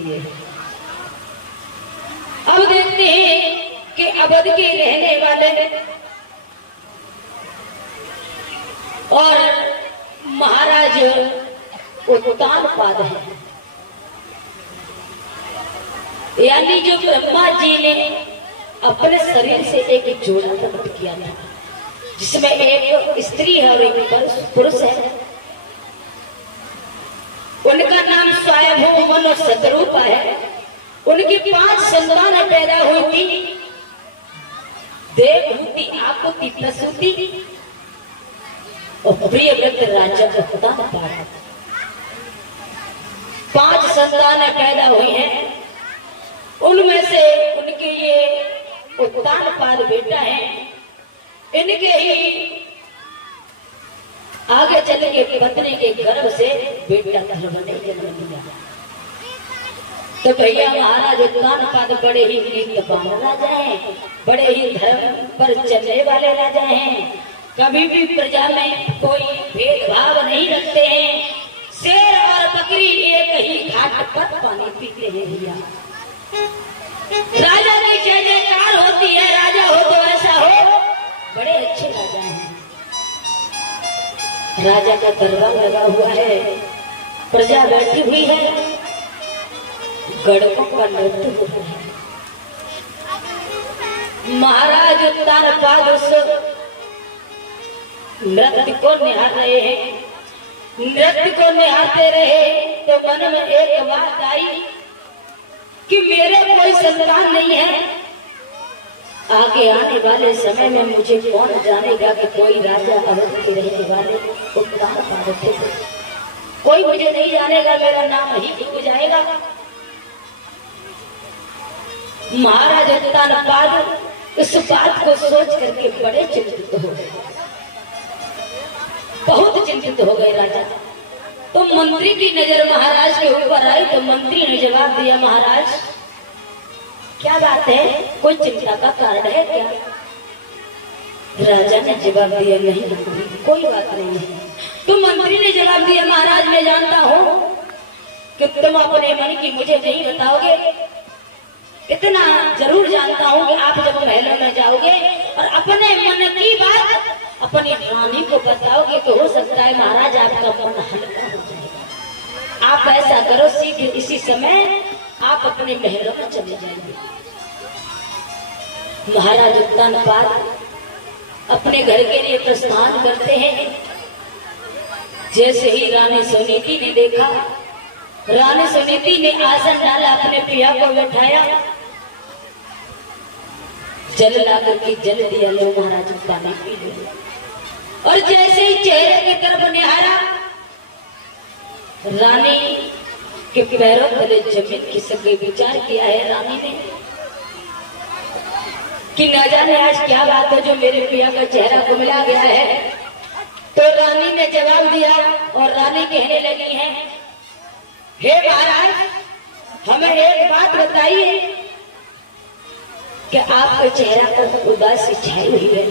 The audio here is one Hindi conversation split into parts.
दिए। अब देखते हैं कि अवध के रहने वाले और महाराज उत्तानपाद है, यानी जो ब्रह्मा जी ने अपने शरीर से एक जोड़ा प्रकट किया था, जिसमें एक स्त्री है और एक पुरुष है। उनका नाम स्वयं मनो सतरूप है। उनकी 5 संतान पैदा हुई थी, देवहूति, आकुति, प्रसूति और प्रियव्रत राजा उत्तानपाद। 5 संतान पैदा हुई हैं। उनमें से उनके ये उत्तानपाद बेटा है। इनके ही आगे चल के पत्नी के गर्भ से बेटा धर्म ने जन्म लिया। तो भैया महाराज उत्तानपाद बड़े ही नीतिवान राजा हैं, बड़े ही धर्म पर चलने वाले राजा हैं। कभी भी प्रजा में कोई भेदभाव नहीं रखते हैं। शेर और बकरी एक ही घाट पर पानी पीते हैं। भैया राजा की जय जयकार होती है, राजा हो तो ऐसा हो, बड़े अच्छे राजा हैं। राजा का दरबार लगा हुआ है, प्रजा बैठी हुई है, गढ़ों का नृत्य हो रहा है। महाराज उत्तानपाद उस नृत्य को निहार रहे हैं। नृत्य को निहारते रहे तो मन में एक बात आई कि मेरे कोई संतान नहीं है। आगे आने वाले समय में मुझे कौन जानेगा कि कोई राजा अवध के रहने वाले उत्तानपाद थे। कोई मुझे नहीं जानेगा, मेरा नाम ही डूब जाएगा। महाराज उत्तानपाद इस बात को सोच करके बड़े चिंतित हो गए, बहुत चिंतित हो गए राजा। तो मंत्री की नजर महाराज के ऊपर आई तो मंत्री ने जवाब दिया, महाराज क्या बात है, कोई चिंता का कारण है क्या? राजा ने जवाब दिया, नहीं मंत्री, कोई बात नहीं है। तो मंत्री ने जवाब दिया, महाराज मैं जानता हूं कि तुम अपने मन की मुझे नहीं बताओगे। इतना जरूर जानता हूं कि आप जब महलों में जाओगे और अपने मन की बात अपनी रानी को बताओगे तो हो सकता है महाराज आपका मन हल्का हो जाएगा। आप ऐसा करो, सीधे इसी समय आप अपने महलों में चले जाएंगे। महाराज उत्तानपाद अपने घर के लिए प्रस्थान करते हैं। जैसे ही रानी सुनीति ने देखा, रानी सुनीति ने आसन डाला, अपने पिया को बैठाया, जल लाकर के जल दिया, लो महाराज पानी पी लो। और जैसे ही चेहरे की तरफ निहारा, रानी के पैरों तले जमीन खिसक गई। विचार किया है रानी ने कि न जाने आज क्या बात है जो मेरे पिया का चेहरा कुमिला गया है। तो रानी ने जवाब दिया और रानी कहने लगी है, हे महाराज हमें एक बात बताइए कि आपका चेहरा पर उदासी छाई हुई है।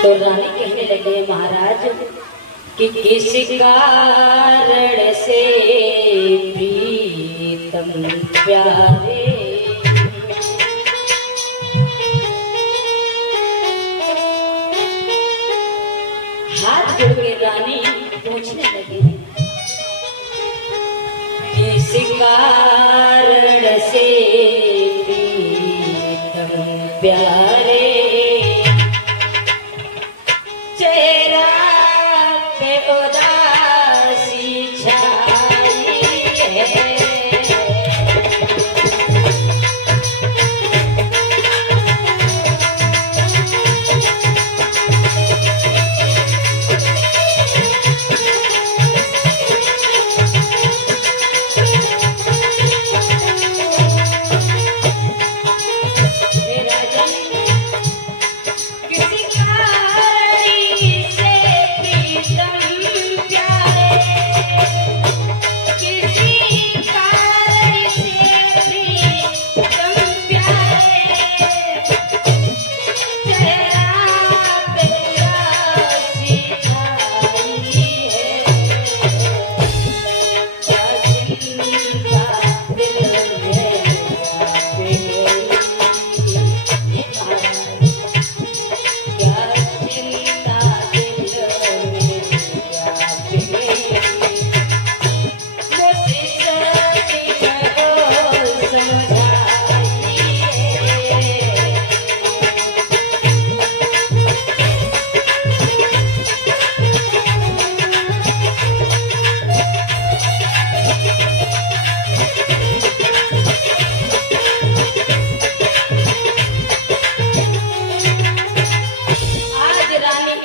तो रानी कहने लगे, महाराज कि किस कारण से प्रीतम प्यारे हाथ जोड़ के रानी पूछने लगी, किस कारण से प्रीतम प्यारे चेहरा पे उदासी छाई है।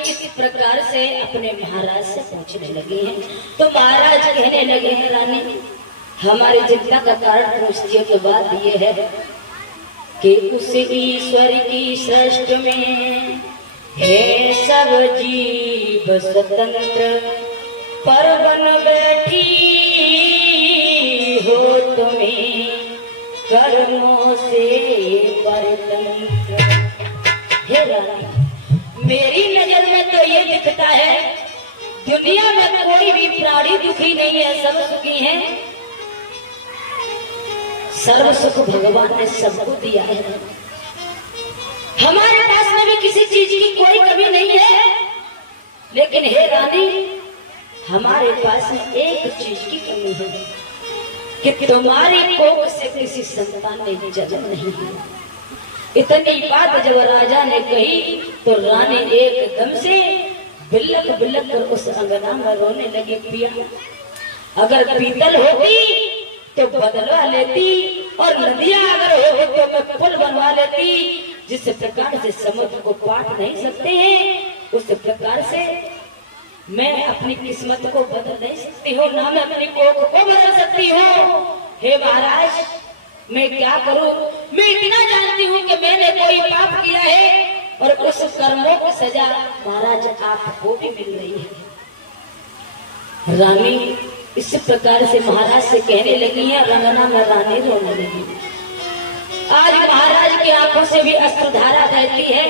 इस प्रकार से अपने महाराज से पूछने लगी है। तो महाराज कहने लगे हैं, रानी हमारी चिंता का कारण पूछती है तो बात ये है कि उस ईश्वर की सृष्टि में है सब जीव स्वतंत्र, पर बन बैठी हो तुम्हें कर्मों से परतंत्र। हे रानी, मेरी नजर में तो ये दिखता है दुनिया में कोई भी प्राणी दुखी नहीं है, सब सुखी है। सर्व सुख भगवान ने सबको दिया है। हमारे पास में भी किसी चीज की कोई कमी नहीं है, लेकिन हे रानी हमारे पास में एक चीज की कमी है कि तुम्हारी कोख से किसी संतान ने जन्म नहीं है। इतनी बात जब राजा ने कही तो रानी एकदम से बिलक बिलक कर उस अंगना में रोने लगी। पिया, अगर पीतल होती तो बदलवा लेती, और नदियां अगर हो तो मैं पुल बनवा लेती। जिस प्रकार से समुद्र को पाट नहीं सकते हैं, उस प्रकार से मैं अपनी किस्मत को बदल नहीं सकती हूँ, ना मैं अपनी कोख को बदल सकती हूँ। हे महाराज, मैं क्या करूं? मैं इतना जानती हूँ कि मैंने कोई पाप किया है और उस कर्मों की सजा महाराज आपको भी मिल रही है। रानी इस प्रकार से महाराज से कहने लगी है। रंगना में रानी रोने लगी। आज महाराज की आंखों से भी अश्रुधारा बहती है।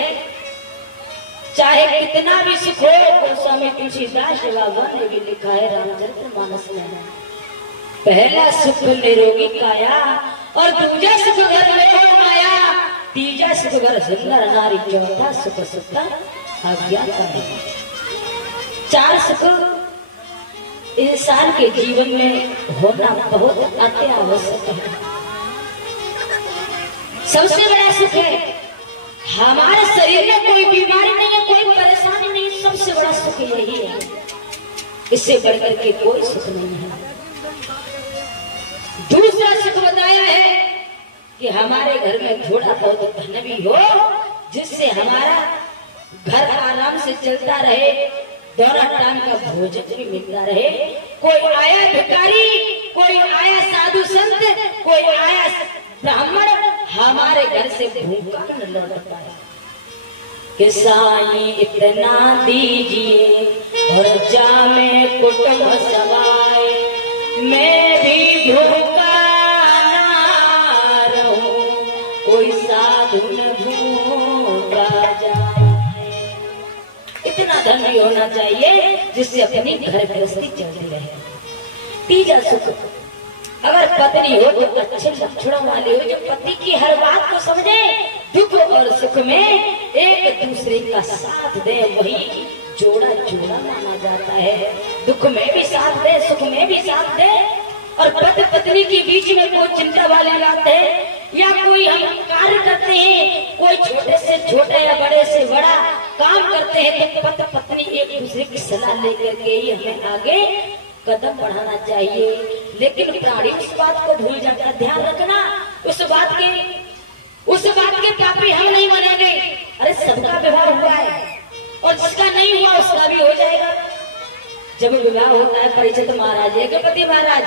चाहे कितना भी सुख हो, गोस्वामी तुलसीदास बाबा ने भी लिखा है रामचरितमानस में, पहला सुख निरोगी काया और दूजा सुख घर में हो माया, तीजा सुख घर सुंदर नारी, चौथा सुख सुख अज्ञाता। चार सुख इंसान के जीवन में होना बहुत अति आवश्यक है। सबसे बड़ा सुख है हमारे शरीर में कोई बीमारी नहीं है, कोई परेशानी नहीं, सबसे बड़ा सुख यही है। इससे बढ़कर के कोई सुख नहीं है। दूसरा सुख बताया है कि हमारे घर में थोड़ा बहुत धन भी हो, जिससे हमारा घर आराम से चलता रहे, दोनों टाइम का भोजन भी मिलता रहे। कोई आया भिखारी, कोई आया साधु संत, कोई आया ब्राह्मण, हमारे घर से भूखा न लौट पाए। कि साईं इतना दीजिए और जामे कुटुंब सवाए, मैं भी भूखा ना रहूं, कोई साधु न भूखा जाए। इतना धन भी होना चाहिए जिससे अपनी घर गृहस्थी चलती रहे। तीजा सुख, अगर पत्नी हो तो अच्छे लक्षणों वाली हो, जो पति की हर बात को समझे, दुख और सुख में एक दूसरे का साथ दे, वही जोड़ा जोड़ा माना जाता है। दुख में भी साथ दे, सुख में भी साथ दे। और पति पत्नी के बीच में कोई चिंता वाली बात है, या कोई हम कार्य करते हैं, कोई छोटे से छोटा या बड़े से बड़ा काम करते हैं, तो पति पत्नी एक दूसरे की सलाह लेकर के ही हमें आगे कदम बढ़ाना चाहिए। लेकिन प्राणी उस बात को भूल जाता। ध्यान रखना, उस बात के पापी हम नहीं मानेंगे। अरे सबका विवाह हुआ है और जिसका नहीं हुआ उसका भी हो जाएगा। जब विवाह होता है परीक्षित महाराज, गणपति महाराज,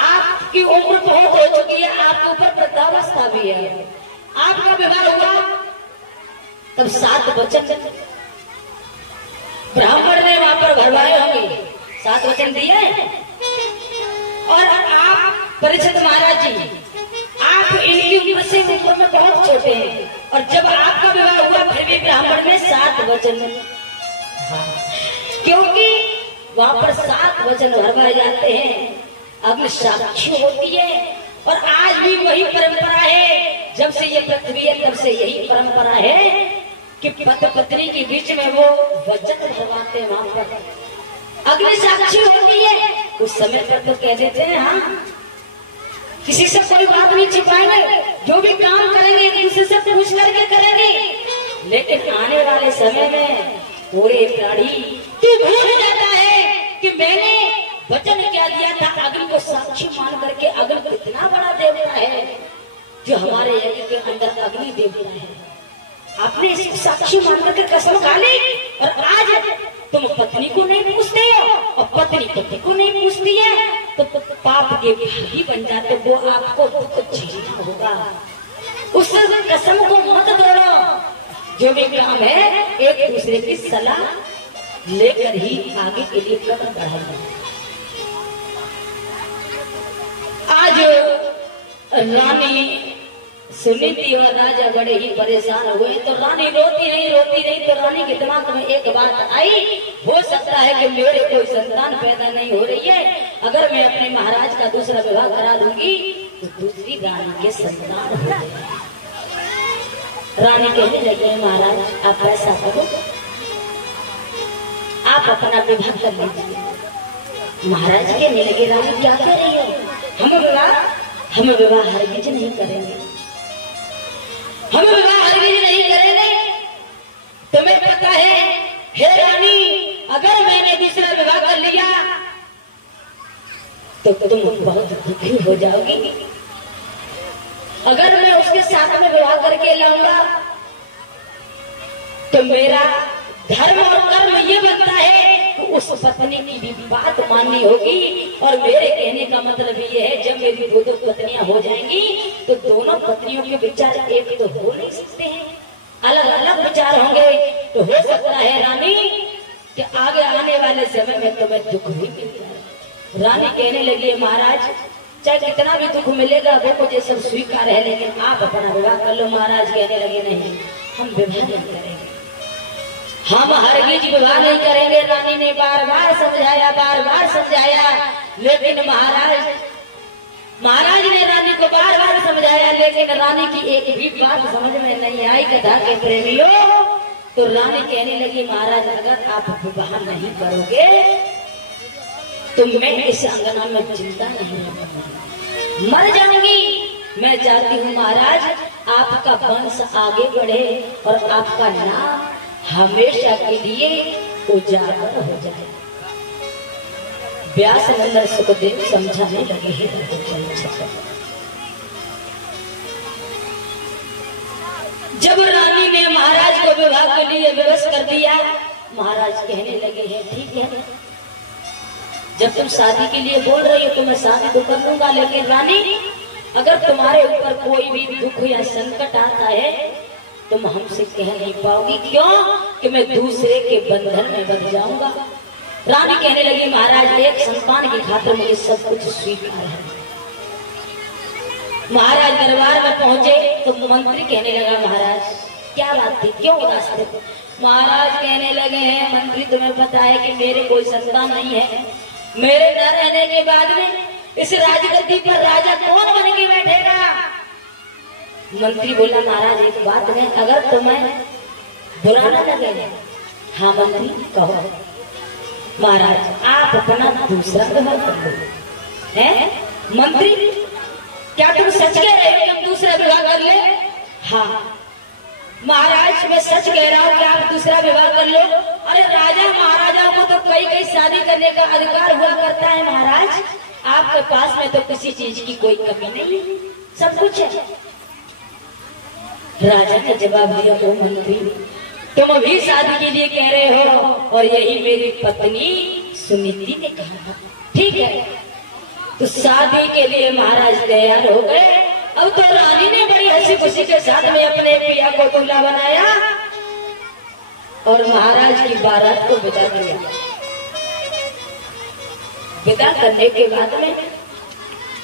आपकी उम्र बहुत हो चुकी है, आपके ऊपर वृद्धावस्था भी है, आपका विवाह हुआ, तब 7 वचन ब्राह्मण ने वहां पर भरवाए होंगे, 7 वचन दिए। और आप परीक्षित महाराज जी, आप इनकी उम्र से उम्र में बहुत छोटे हैं, और जब आपका विवाह हुआ फिर भी ब्राह्मण में 7 वचन, क्योंकि वहां पर 7 वचन भरवाए जाते हैं, अग्नि साक्षी होती है। और आज भी वही परंपरा है, जब से ये पृथ्वी है तब से यही परंपरा है कि पति पत्नी के बीच में वो वचन भरवाते हैं। वहां पर अग्नि साक्षी होती है, उस समय पर तो कह देते हैं हाँ, किसी से कोई बात नहीं छिपाएंगे, जो भी काम करेंगे एक दूसरे से पूछ करके करेंगे। लेकिन आने वाले समय में पूरे प्राणी तू भूल जाता है कि मैंने वचन क्या दिया था। अग्नि को साक्षी मान करके, अग्नि कितना बड़ा देवता है, जो हमारे यज्ञ के अंदर अग्नि देवता है। आपने इसको साक्षी मान करके कसम खा ली पति को नहीं पूछती है तो पाप के भागी बन जाते, वो आपको दुख झेलना होगा। उस कसम को मत तोड़ो। जो भी काम है एक दूसरे की सलाह लेकर ही आगे के लिए कदम बढ़ाइए। आज रानी सुनी थी और राजा बड़े ही परेशान हुए। तो रानी रोती रही तो रानी के दिमाग में एक बात आई, हो सकता है कि मेरे कोई संतान पैदा नहीं हो रही है, अगर मैं अपने महाराज का दूसरा विवाह करा दूंगी तो दूसरी रानी के संतान हो जाए। रानी कहने लगी, महाराज आप ऐसा करो, आप अपना विवाह कर लीजिए। महाराज कहने लगे, रानी क्या कह रही है, हम विवाह हरगिज नहीं करेंगे, हम विवाह हरगिज नहीं करेंगे। तुम्हें पता है हे रानी, अगर मैंने दूसरा विवाह कर लिया तो तुम बहुत दुखी हो जाओगी। अगर मैं उसके साथ में विवाह करके लाऊंगा तो मेरा धर्म और कर्म ये बनता है कि उस पत्नी की भी बात माननी होगी। और मेरे कहने का मतलब ये है, जब मेरी दो पत्नियां हो जाएंगी तो दोनों पत्नियों के विचार एक तो हो नहीं सकते हैं, अलग अलग विचार होंगे। तो हो सकता है रानी कि आगे आने वाले समय में तुम्हें दुख भी मिलेगा। रानी कहने लगी, महाराज चाहे कितना भी दुख मिलेगा वो मुझे सब स्वीकार है, लेकिन आप अपना विवाह कर लो। महाराज कहने लगे, नहीं हम विवाह नहीं करेंगे, हम हरगिज विवाह नहीं करेंगे। रानी ने बार बार समझाया, लेकिन महाराज ने रानी को बार बार समझाया, लेकिन रानी की एक भी बात समझ में नहीं आई। कथा के प्रेमियों, तो रानी कहने लगी, महाराज अगर आप विवाह नहीं करोगे तो मैं इस अंगना में जिंदा नहीं रहूंगी, मर जाऊंगी। मैं चाहती हूँ महाराज आपका वंश आगे बढ़े और आपका नाम हमेशा के लिए उजागर हो जाए। व्यास नंदन सुखदेव समझाने लगे हैं। जब रानी ने महाराज को विवाह के लिए विवश कर दिया, महाराज कहने लगे हैं, ठीक है जब तुम शादी के लिए बोल रही हो तो मैं शादी तो कर लूंगा, लेकिन रानी अगर तुम्हारे ऊपर कोई भी दुख या संकट आता है तुम हमसे कह नहीं पाओगी। क्यों? कि मैं दूसरे के बंधन में बंध जाऊंगा। रानी कहने लगी, महाराज एक संतान की खातिर मुझे सब कुछ स्वीकार है। महाराज दरबार में पहुंचे तो मंत्री कहने लगा, महाराज क्या बात थी, क्यों उदास थे? महाराज कहने लगे हैं, मंत्री तुम्हें पता है कि मेरे कोई संतान नहीं है, मेरे न रहने के बाद में इस राजगद्दी पर राजा कौन बन के बैठेगा? मंत्री बोला, महाराज एक बात है, अगर तुम्हें बुरा न लगे। हाँ मंत्री कहो। महाराज आप अपना दूसरा विवाह कर लो। हैं मंत्री, क्या तुम सच कह रहे हो कि हम दूसरा विवाह कर ले? हाँ महाराज मैं सच कह रहा हूँ कि आप दूसरा विवाह कर लो। अरे राजा महाराजाओं को तो कई शादी करने का अधिकार हुआ करता है महाराज, आपके पास में तो किसी चीज की कोई कमी नहीं, सब कुछ है। राजा ने जवाब दिया, ओ मंत्री तुम अभी शादी के लिए कह रहे हो और यही मेरी पत्नी सुनीति ने कहा, ठीक है। तो शादी के लिए महाराज तैयार हो गए। अब तो रानी ने बड़ी हंसी खुशी के साथ में अपने पिया को दूल्हा बनाया और महाराज की बारात को विदा किया। विदा करने के बाद में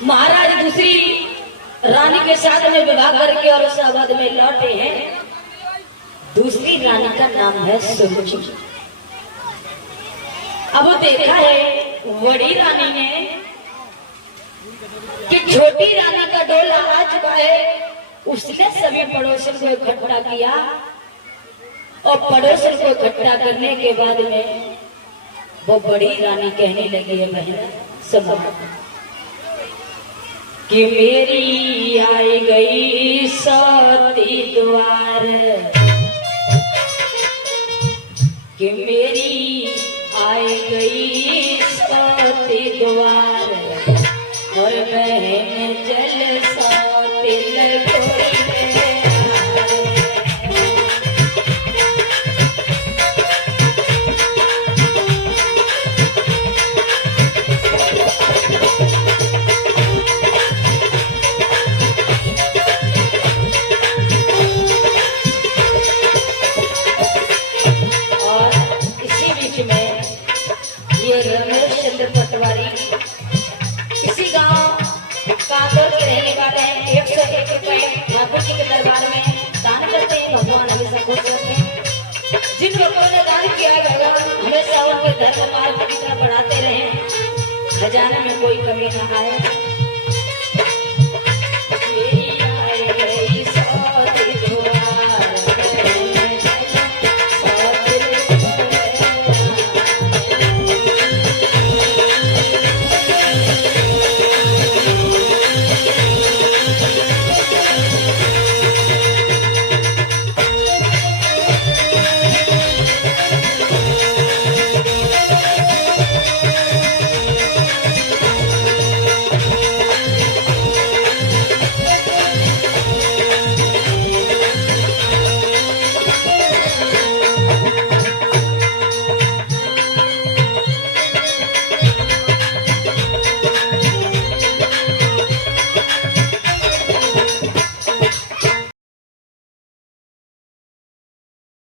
महाराज दूसरी रानी के साथ में विवाह करके और उस अवध में लौटे हैं। दूसरी रानी का नाम है सुरुचि। अब देखा है बड़ी रानी ने कि छोटी रानी का डोला आ चुका है। उसने सभी पड़ोसन को इकट्ठा किया और पड़ोसन को इकट्ठा करने के बाद में वो बड़ी रानी कहने लगी है, महिला सुनो कि मेरी आई गई सती द्वार, कि मेरी आई गई सती द्वार और बहन जल तिल कोई ये घर में चंद्र पटवारी इसी गांव कांकोर के रहने वाले हैं। 101 रुपए ठाकुर जी के दरबार में दान करते हैं। भगवान हमेशा खुश रखें। जिन लोगों ने दान किया है भगवान हमेशा उनके धर्म मार्ग की तरफ बढ़ाते रहे, खजाने में कोई कमी ना आए।